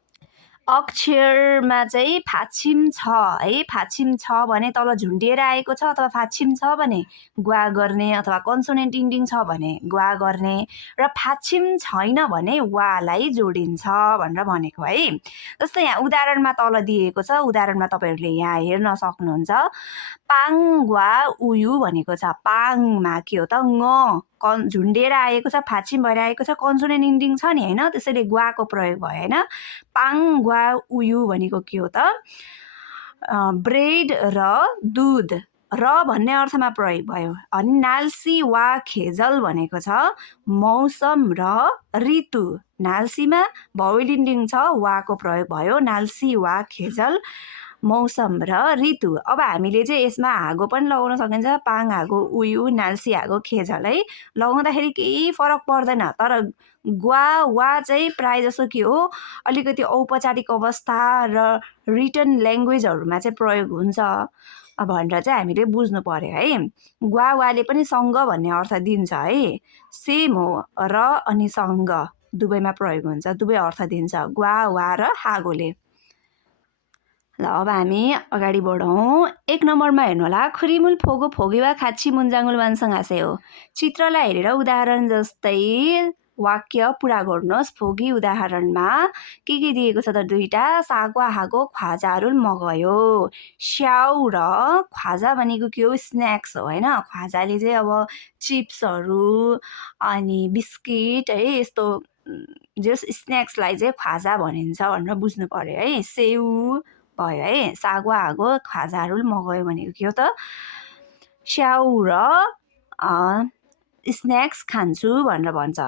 अक्षरमा चाहिँ फाछिम छ है, फाछिम छ भने तल झुन्डिएर आएको छ, अथवा फाछिम छ भने ग्वा गर्ने, अथवा कन्सोनेन्ट इन्डिङ छ भने ग्वा गर्ने, र फाछिम छैन भने वालाई जोडिन्छ भनेर भनेको है। जस्तै यहाँ उदाहरणमा तल दिएको छ, उदाहरणमा तपाईँहरूले यहाँ हेर्न सक्नुहुन्छ, पाङ ग्वा उयु भनेको छ। पाङमा के हो त, झुन्डिएर आएको छ, फाछिम भएर आएको छ, कन्सोनेन्ट इन्डिङ छ नि होइन, त्यसैले ग्वाको प्रयोग भयो होइन। पाङ ग्वा उयु भनेको के हो त, ब्रेड र दुध र भन्ने अर्थमा प्रयोग भयो। अनि नाल्सी वा खेजल भनेको छ मौसम र ऋतु। नाल्सीमा भावेल इन्डिङ छ, वाको प्रयोग भयो, नाल्सी वा खेजल मौसम र ऋतु। अब हामीले चाहिँ यसमा हागो पनि लगाउन सकिन्छ, पाङ हागो उयु, नाल्सी हागो खेजल है, लगाउँदाखेरि केही फरक पर्दैन। तर ग्वा वा चाहिँ प्राय जसो के हो, अलिकति औपचारिक अवस्था र रिटन ल्याङ्ग्वेजहरूमा चाहिँ प्रयोग हुन्छ भनेर चाहिँ हामीले बुझ्नु पर्यो है। ग्वा वाले पनि सँग भन्ने अर्थ दिन्छ है, सेम हो, र अनि सँग दुवैमा प्रयोग हुन्छ, दुवै अर्थ दिन्छ ग्वा वा र हागोले। ल अब हामी अगाडि बढौँ। 1 नम्बरमा हेर्नु होला, खुरिमुल फोगो फोगेवा खाची मुन्जाङ्गुल वानसँग हाँसे हो। चित्रलाई हेरेर उदाहरण जस्तै वाक्य पुरा गर्नुहोस्। फोगी उदाहरणमा के दिएको छ त, दुईटा सागवा हागो ख्वाजाहरू मगायो। स्याउ र ख्वाजा भनेको के हो, स्न्याक्स हो होइन। ख्वाजाले चाहिँ अब चिप्सहरू अनि बिस्किट है, यस्तो जस स्न्याक्सलाई चाहिँ ख्वाजा भनिन्छ भनेर बुझ्नु पर्यो है। सेउ भयो है, सागवा हागो ख्वाजाहरू मगायो भनेको के हो त, स्याउ र स्न्याक्स खान्छु भनेर भन्छ।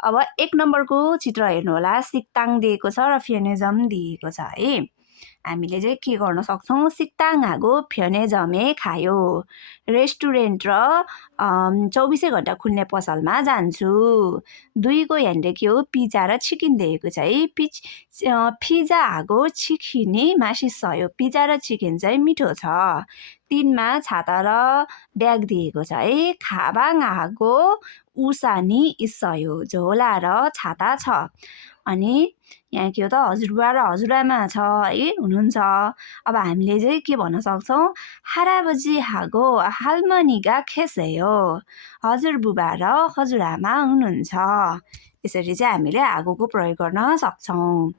अब 1 नम्बरको चित्र हेर्नु होला, सिक्ताङ दिएको छ र फ्योनेजम दिएको छ है। हामीले चाहिँ के गर्न सक्छौँ, सिक्ताङ हागो फ्योनेजमे खायो। रेस्टुरेन्ट र 24 घण्टा खुल्ने पसलमा जान्छु। 2 को यहाँनिर के हो, पिज्जा र चिकन दिएको छ है। पिज्जा हागो चिकिनी मासिसयो। पिज्जा र चिकन चाहिँ मिठो छ। 3 मा छाता र ब्याग दिएको छ है। खाबाङ हागो उसानी इसयो। झोला र छाता छ। अनि यहाँ के हो त, हजुरबुवा र हजुरआमा छ है, हुनुहुन्छ। अब हामीले चाहिँ के भन्न सक्छौँ, हाराबजी हागो हाल्मनिगा खेसेयो। हजुरबुबा र हजुरआमा हुनुहुन्छ। यसरी चाहिँ हामीले हागोको प्रयोग गर्न सक्छौँ।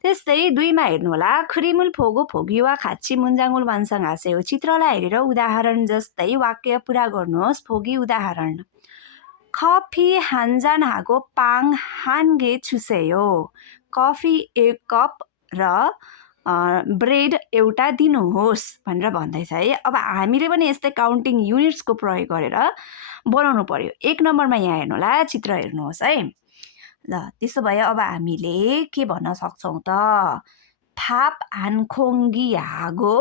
त्यस्तै 2 मा हेर्नु होला, खुरिमुल फोगो फोगिवा खाची मुन्जाङ्गुल वानसँग हाँसे हो। चित्रलाई हेरेर उदाहरण जस्तै वाक्य पुरा गर्नुहोस्। फोगी उदाहरण, कफी हान्जान हागो पाङ हान्गे छुसेयो। कफी 1 कप र ब्रेड एउटा दिनुहोस् भनेर भन्दैछ है। अब हामीले पनि यस्तै काउन्टिङ युनिट्सको प्रयोग गरेर बनाउनु पर्यो। 1 नम्बरमा यहाँ हेर्नु होला, चित्र हेर्नुहोस् है। ल त्यसो भए अब हामीले के भन्न सक्छौँ त, फाप हानखोङ्गी हागो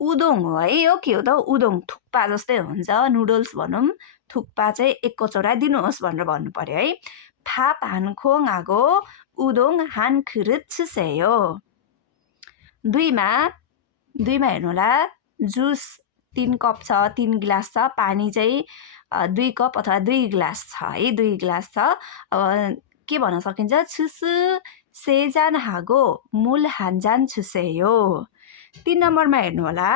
उदोङ हो है। यो के हो त, उदोङ थुक्पा जस्तै हुन्छ, नुडल्स भनौँ, थुक्पा चाहिँ 1 कचौरा दिनुहोस् भनेर भन्नु पर्यो है। फाप हानखोङ हागो उदोङ हान खिरुत छुसेयो। 2 मा हेर्नु होला, जुस 3 कप छ, 3 गिलास छ, पानी चाहिँ 2 कप अथवा 2 ग्लास छ है, 2 ग्लास छ। अब के भन्न सकिन्छ, छुसु सेजान हागो मूल हान्जान छुसेयो। 3 नम्बरमा हेर्नु होला,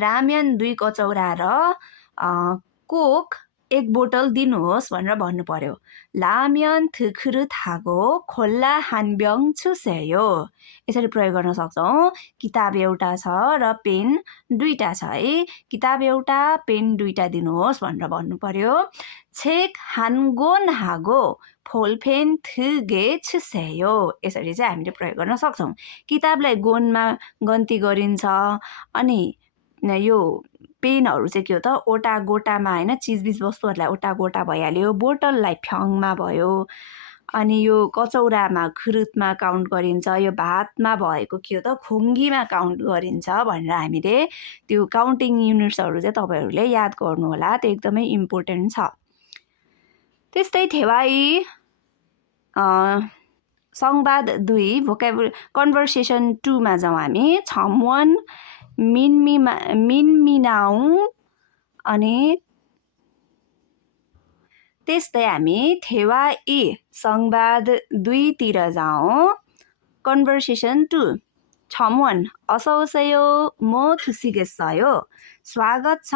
राम्यन 2 कचौरा र कोक 1 बोतल दिनुहोस् भनेर भन्नु पर्यो। 라면 두 그릇 하고 콜라 한 병 주세요। यसरी प्रयोग गर्न सक्छौँ। किताब एउटा छ र पेन 2टा छ है। किताब एउटा, पेन 2टा दिनुहोस् भनेर भन्नु पर्यो। 책 한 권 하고 볼펜 2개 주세요। यसरी चाहिँ हामीले प्रयोग गर्न सक्छौँ। किताबलाई गोनमा गन्ती गरिन्छ, अनि यो पेनहरू चाहिँ के हो त, ओटा गोटामा होइन, चिजबिज वस्तुहरूलाई ओटा गोटा भइहाल्यो। बोतललाई फ्याङमा भयो। अनि यो कचौरामा खुरुतमा काउन्ट गरिन्छ। यो भातमा भएको के हो त, खोङ्गीमा काउन्ट गरिन्छ भनेर हामीले त्यो काउन्टिङ युनिट्सहरू चाहिँ तपाईँहरूले याद गर्नु होला, त्यो एकदमै इम्पोर्टेन्ट छ। त्यस्तै थेवाई संवाद 2 कन्भर्सेसन 2 मा जाउँ हामी। छमवन मिनमिनाउङ अनि त्यस्तै हामी थेवाई संवाद 2 तिर जाउँ। कन्भर्सेसन 2 छमवन 어서 오세요 뭐 드시겠어요? स्वागत छ,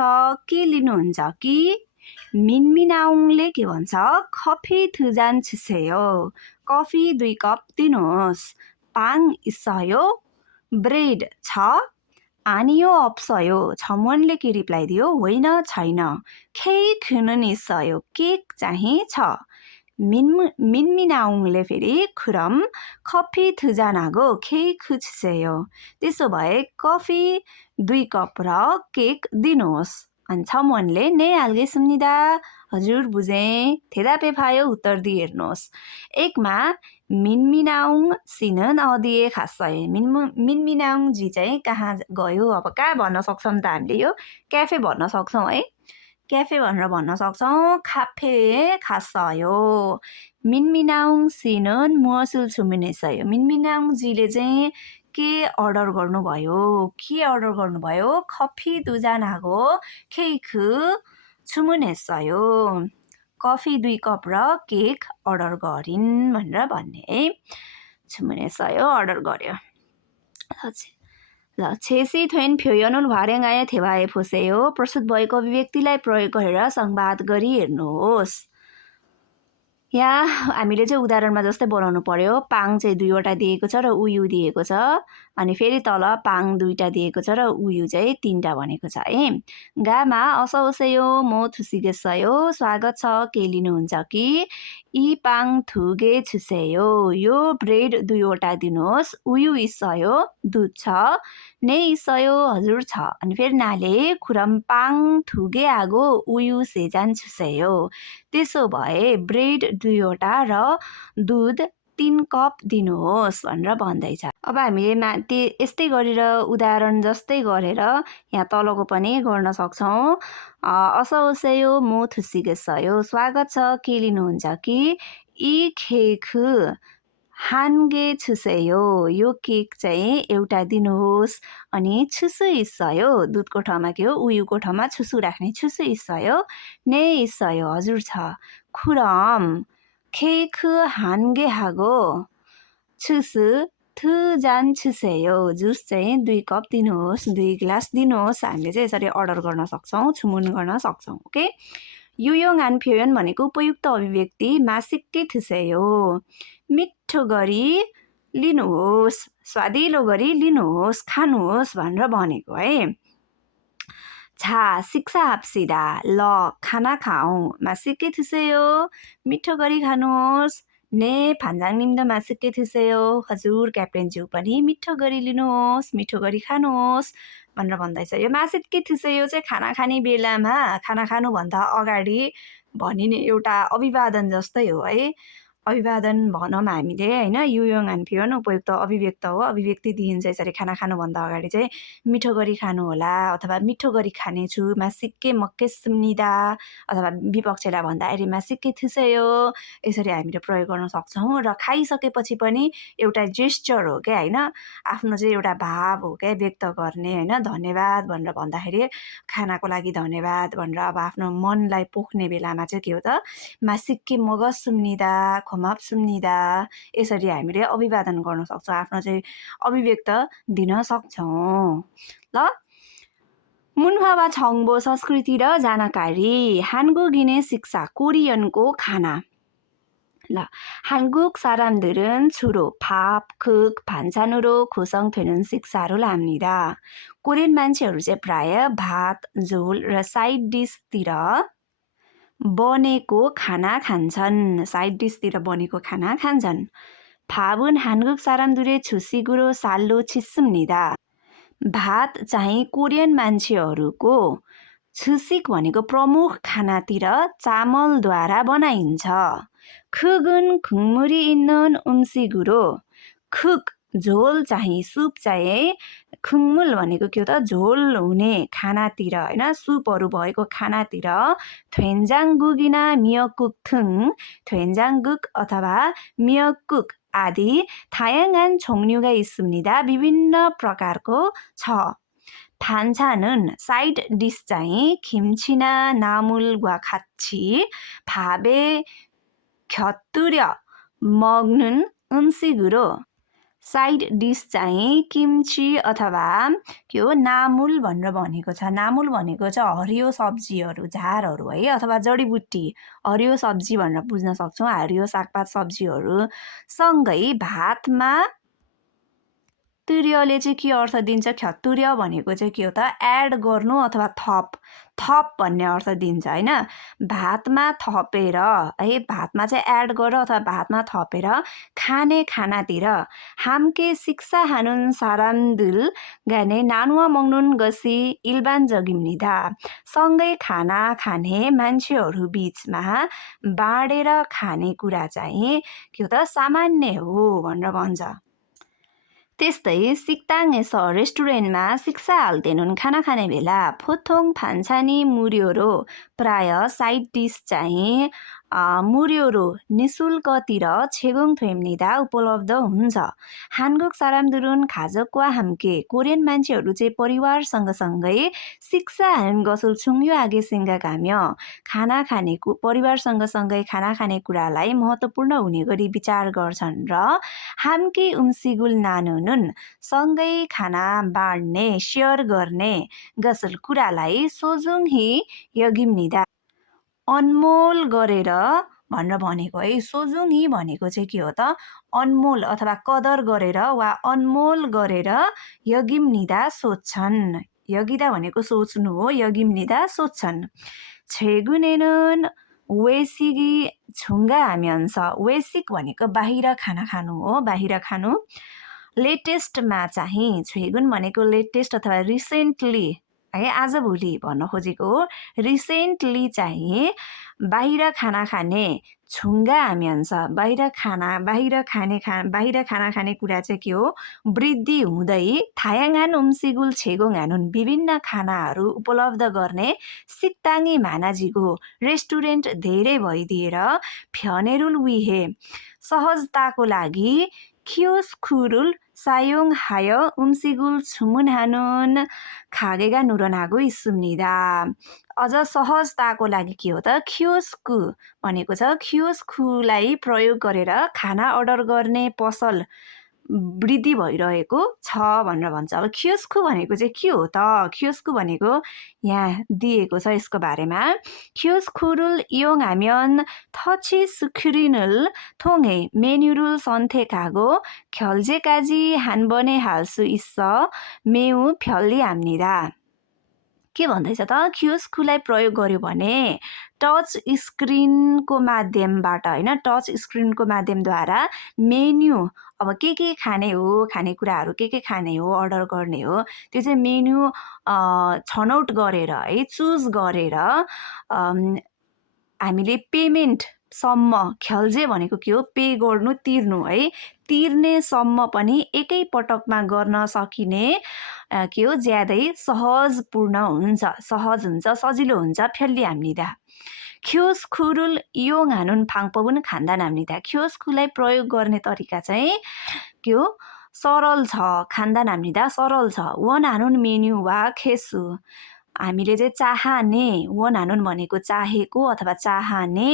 के लिनुहुन्छ कि? मिनमिनाउङले के भन्छ, 커피 2잔 주세요। कफी 2 कप दिनुहोस्। 빵 있어요? ब्रेड छ? 아니요 없어요। छमवनले के रिप्लाई दियो, होइन छैन। 케이크는 있어요। केक चाहिँ छ। मिनमिनाउङले फेरि खुरम 커피 2잔 하고 케이크 주세요। त्यसो भए कफी 2 कप र केक दिनुहोस्। अनि छमवनले 네 알겠습니다, हजुर बुझेँ, 대답해 봐요, उत्तर दिई हेर्नुहोस्। 1मा मिनमिनाउङ 씨는 어디에 갔어요? मिनमिनाउङ जी चाहिँ कहाँ गयो? अब कहाँ भन्न सक्छौँ त हामीले, यो क्याफे भन्न सक्छौँ है, क्याफे भनेर भन्न सक्छौँ। 카페에 갔어요। मिनमिनाउङ 씨는 무엇을 주문했어요? मिनमिनाउङ जीले चाहिँ के अर्डर गर्नुभयो? के अर्डर गर्नुभयो? 커피 2잔 하고 케이크 주문했어요। कफी 2 कप र केक अर्डर गरिन् भनेर भन्ने है। 주문했어요, अर्डर गर्यो। ल 제시 된 표현을 활용하여 대화해 보세요। प्रस्तुत भएको अभिव्यक्तिलाई प्रयोग गरेर संवाद गरी हेर्नुहोस्। यहाँ हामीले चाहिँ उदाहरणमा जस्तै बनाउनु पर्यो। पाङ चाहिँ 2वटा दिएको छ र उयु दिएको छ, अनि फेरि तल पाङ 2टा दिएको छ र उयु चाहिँ 3टा भनेको छ है। गामा 어서 오세요 뭐 드시겠어요? स्वागत छ, के लिनुहुन्छ कि? 이 빵 2개 주세요। यो ब्रेड 2वटा दिनुहोस्। उयु 있어요? दुध छ। 네 있어요, हजुर छ। अनि फेरि नाले खुरम 빵 2개 하고 우유 3잔 주세요। त्यसो भए ब्रेड 2वटा र दुध 3 कप दिनुहोस् भनेर भन्दैछ। अब हामीले यस्तै गरेर उदाहरण जस्तै गरेर यहाँ तलको पनि गर्न सक्छौँ। 어서 오세요 뭐 드시겠어요? स्वागत छ, के लिनुहुन्छ कि? 이 케이크 1개 주세요। यो केक चाहिँ एउटा दिनुहोस्। अनि छुसु 있어요, दुधको ठाउँमा के हो, उयुको ठाउँमा छुसु राख्ने, छुसु 있어요? 네 있어요, हजुर छ। खुरम 케이크 1개 하고 छुसु 2잔 주세요। जुस चाहिँ 2 कप दिनुहोस्, 2 ग्लास दिनुहोस्। हामीले चाहिँ यसरी अर्डर गर्न सक्छौँ, छुमुन गर्न सक्छौँ। ओके, 유용한 표현 भनेको उपयुक्त अभिव्यक्ति। 맛있게 드세요, मिठो गरी लिनुहोस्, स्वादिलो गरी लिनुहोस्, खानुहोस् भनेर भनेको है। 자, 식사합시다. ल, खाना खाऊँ। 맛있게 드세요, मिठो गरी खानुहोस्। 네, 반장님도 맛있게 드세요, हजुर क्याप्टेनज्यू पनि मिठो गरी लिनुहोस्, मिठो गरी खानुहोस् भनेर भन्दैछ। यो 맛있게 드세요 चाहिँ खाना खाने बेलामा, खाना खानुभन्दा अगाडि भनिने एउटा अभिवादन जस्तै हो है। अभिवादन भनौँ हामीले होइन, युयोङ एन्ड फियोन उपयुक्त अभिव्यक्त हो। अभिव्यक्ति दिइन्छ यसरी खाना खानुभन्दा अगाडि चाहिँ मिठो गरी खानु होला अथवा मिठो गरी खानेछु, मासिक्के मक्के सुम्निदा अथवा विपक्षीलाई भन्दाखेरि मासिक्के थुसयो, यसरी हामीले प्रयोग गर्न सक्छौँ। र खाइसकेपछि पनि एउटा जेस्चर हो क्या होइन, आफ्नो चाहिँ एउटा भाव हो क्या व्यक्त गर्ने होइन। धन्यवाद भनेर भन्दाखेरि खानाको लागि धन्यवाद भनेर अब आफ्नो मनलाई पोख्ने बेलामा चाहिँ के हो त, मासिक्के मगज सुम्निदा खोमाप्सुम्निदा, यसरी हामीले अभिवादन गर्न सक्छौँ, आफ्नो चाहिँ अभिव्यक्त दिन सक्छौँ। ल मुन्फावा छङ्बो संस्कृति र जानकारी, 한국인의 식사, कोरियनको खाना। ल 한국 사람들은 주로 밥, 국, 반찬으로 구성되는 식사를 합니다. कोरियन मान्छेहरू चाहिँ प्राय भात, झोल र साइड डिसतिर बनेको खाना खान्छन्। साइड डिसतिर बनेको खाना खान्छन्। 밥은 한국 사람들의 주식으로 살로 치습니다. भात चाहिँ कोरियन मान्छेहरूको 주식 भनेको प्रमुख खानातिर चामलद्वारा बनाइन्छ। 국은 국물이 있는 음식으로, 국 झोल चाहिँ सुप चाहिँ, 국물 भनेको के हो त, झोल हुने खानातिर होइन, सुपहरू भएको खानातिर 된장국이나 미역국 등, 된장국 अथवा 미역국 आदि 다양한 종류가 있습니다. विभिन्न प्रकारको छ। 반찬은 साइड डिस चाहिँ 김치나 나물과 같이 밥에 곁들여 먹는 음식으로, साइड डिस चाहिँ किम्ची अथवा के हो नामुल भनेर भनेको छ। नामुल भनेको चाहिँ हरियो सब्जीहरू, झारहरू है, अथवा जडीबुट्टी, हरियो सब्जी भनेर बुझ्न सक्छौँ। हरियो सागपात सब्जीहरू सँगै भातमा, तुर्यले चाहिँ के अर्थ दिन्छ, ख्यतुर्य भनेको चाहिँ के हो त, एड गर्नु अथवा थप, थप भन्ने अर्थ दिन्छ होइन। भातमा थपेर है, भातमा चाहिँ एड गर अथवा भातमा थपेर खाने खानातिर 함께 식사하는 사람들 간에 나누어 먹는 것이 일반적입니다. सँगै खाना खाने मान्छेहरू बीचमा बाँडेर खाने कुरा चाहिँ के हो त, सामान्य हो भनेर भन्छ। त्यस्तै 식당에서 रेस्टुरेन्टमा 식사 할 때는 खाना खाने बेला 보통 반찬이 무료로, प्राय साइड डिस चाहिँ 무료로, निशुल्कतिर 제공됩니다. उपलब्ध हुन्छ। 한국 사람들은 가족과 함께, कोरियन मान्छेहरू चाहिँ परिवारसँग सँगै 식사하는 것을 중요하게 생각하며, खाना खाने, परिवारसँग सँगै खाना खाने कुरालाई महत्त्वपूर्ण हुने गरी विचार गर्छन्। र 함께 음식을 나누는, सँगै खाना बाँड्ने, सेयर गर्ने, गसल कुरालाई 소중히 여깁니다. अनमोल गरेर भनेर भनेको है। सोजुङही भनेको चाहिँ के हो त, अनमोल अथवा कदर गरेर वा अनमोल गरेर, यगिम्निदा सोध्छन्। यगिदा भनेको सोच्नु हो, यगिम्निदा सोध्छन्। 최근에는 외식이 증가하면서, 외식 भनेको बाहिर खाना खानु हो, बाहिर खानु। लेटेस्टमा चाहिँ, 최근 भनेको लेटेस्ट अथवा रिसेन्टली है, आजभोलि भन्न खोजेको हो। रिसेन्टली चाहिँ बाहिर खाना खाने, झुङ्गा하면서 बाहिर खाना खाने कुरा चाहिँ के हो, वृद्धि हुँदै, 다양한 음식을 제공하는, विभिन्न खानाहरू उपलब्ध गर्ने 식당이 많아지고, रेस्टुरेन्ट धेरै भइदिएर 편의를 위해, सहजताको लागि 키오스크를 사용하여 음식을 주문하는 가게가 늘어나고 있습니다. अझ सहजताको लागि के हो त, कियोस्क भनेको छ, कियोस्कलाई प्रयोग गरेर खाना अर्डर गर्ने पसल वृद्धि भइरहेको छ भनेर भन्छ। अब कियोस्क भनेको चाहिँ के हो त, कियोस्क भनेको यहाँ दिएको छ यसको बारेमा। 키오스크를 이용하면 터치 스크린을 통해 메뉴를 선택하고 결제까지 한 번에 할 수 있어 매우 편리합니다. के भन्दैछ त, कियोस्कलाई प्रयोग गर्यो भने टच स्क्रिनको माध्यमबाट होइन, टच स्क्रिनको माध्यमद्वारा मेन्यू, अब के खाने हो, खानेकुराहरू के खाने हो, अर्डर गर्ने हो, त्यो चाहिँ मेन्यू छनौट गरेर है, चुज गरेर हामीले पेमेन्ट सम्म ख्याल्जे भनेको के हो पे गर्नु तिर्नु है तिर्नेसम्म पनि एकै पटकमा गर्न सकिने के हो ज्यादै सहजपूर्ण हुन्छ सहज हुन्छ सजिलो हुन्छ फ्याल्ली हाम्निदा ख्योस खुरुल योङ हानुन फाङपबुन खान्दा नाम्निदा ख्योस खुलाई प्रयोग गर्ने तरिका चाहिँ के हो सरल छ खान्दा नाम्निदा सरल छ वन हानुन मेन्यु वा खेसु हामीले चाहिँ चाहने वन हानुन भनेको चाहेको अथवा चाहने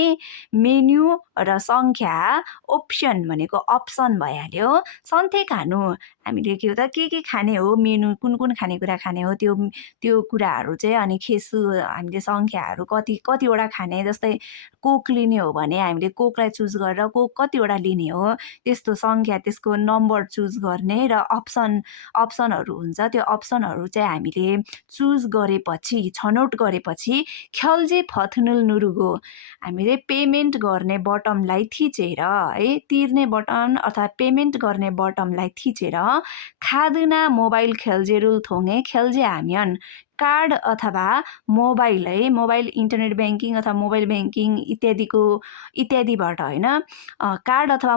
मेन्यु र सङ्ख्या ओप्सन भनेको अप्सन भइहाल्यो सन्थे खानु हामीले के हो त के खाने हो मेनु कुन कुन खानेकुरा खाने हो त्यो कुराहरू चाहिँ अनि खेसु हामीले सङ्ख्याहरू कतिवटा खाने जस्तै कोक लिने हो भने हामीले कोकलाई चुज गरेर कोक कतिवटा लिने हो त्यस्तो सङ्ख्या त्यसको नम्बर चुज गर्ने र अप्सनहरू हुन्छ त्यो अप्सनहरू चाहिँ हामीले चुज गरेपछि छनौट गरेपछि ख्याल्जे फथनुल नुरुगो हामीले पेमेन्ट गर्ने बटमलाई थिचेर है तिर्ने बटन अथवा पेमेन्ट गर्ने बटमलाई थिचेर खादुना मोबाइल ख्याल्जेरुल थोङे ख्याल्जे हाम्यन कार्ड अथवा मोबाइल है मोबाइल इन्टरनेट ब्याङ्किङ अथवा मोबाइल ब्याङ्किङ इत्यादिबाट होइन कार्ड अथवा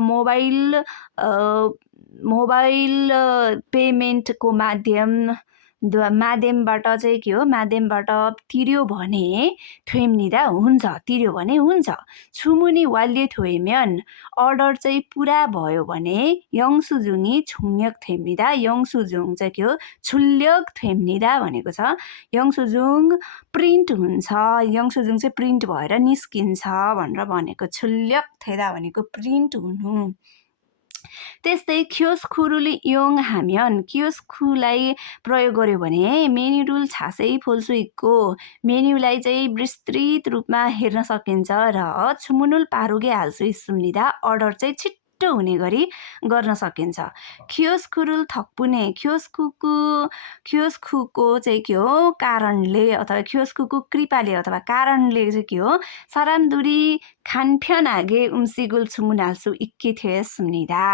मोबाइल पेमेन्टको माध्यमबाट चाहिँ के हो माध्यमबाट तिर्यो भने ठोइम्निदा हुन्छ तिर्यो भने हुन्छ छुमुनि वाल्य ठोइम्यन अर्डर चाहिँ पुरा भयो भने यङसुजुङी छुङ्यक थेम्निदा यङसुजुङ चाहिँ के हो छुल्यक थेम्निदा भनेको छ यङसुजुङ प्रिन्ट हुन्छ यङसुजुङ चाहिँ प्रिन्ट भएर निस्किन्छ भनेर भनेको छुल्यक थेदा भनेको प्रिन्ट हुनु त्यस्तै ख्योस खुरुले योङ हाम्यन कियोस खुलाई प्रयोग गर्यो भने मेन्यु रुल छासै फोल्सुइको मेन्युलाई चाहिँ विस्तृत रूपमा हेर्न सकिन्छ र छुमुनुल पारुगे हाल्सु सुम्निदा अर्डर चाहिँ छिट्टो हुने गरी गर्न सकिन्छ खियोस खुरुल थप्पुने खियोस खुको चाहिँ के हो कारणले अथवा खियोस खुको कृपाले अथवा कारणले चाहिँ के हो सरामदुरी खानफ्यान आगे उम्सिगुल छुमुनाल्सु इक्के थियो सुम्निदा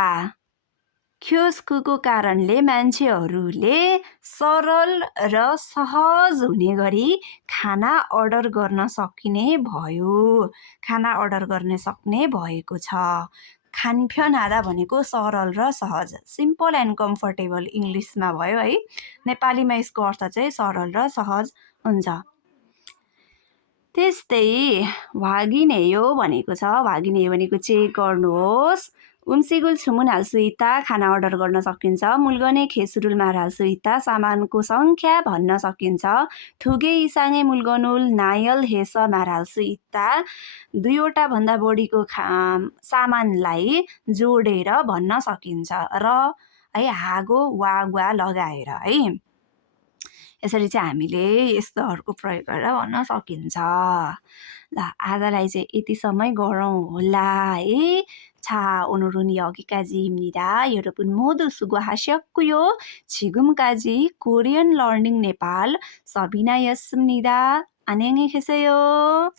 ख्योस्कुको कारणले मान्छेहरूले सरल र सहज हुने गरी खाना अर्डर गर्न सकिने भयो खाना अर्डर गर्न सक्ने भएको छ खानफ्यान आदा भनेको सरल र सहज सिम्पल एन्ड कम्फर्टेबल इङ्ग्लिसमा भयो है नेपालीमा यसको अर्थ चाहिँ सरल र सहज हुन्छ त्यस्तै भागिनेयो भनेको छ भागिनेयो भनेको चेक गर्नुहोस् उम्सिगुल छुमुन हाल्सुइता खाना अर्डर गर्न सकिन्छ मुल्गने खेसुरुल मार हाल्सुइता सामानको सङ्ख्या भन्न सकिन्छ थुगे इसाङे मुल्गनुल नायल हेस मार हाल्सुइता दुईवटा भन्दा बढीको सामानलाई जोडेर भन्न सकिन्छ र है हागो वागुवा लगाएर है यसरी चाहिँ हामीले यस्तोहरूको प्रयोग गरेर भन्न सकिन्छ ल आजलाई चाहिँ यतिसम्मै गरौँ होला है 자, 오늘은 여기까지입니다. 여러분 모두 수고하셨고요. 지금까지 코리안 러닝 네팔 서비나였습니다. 안녕히 계세요.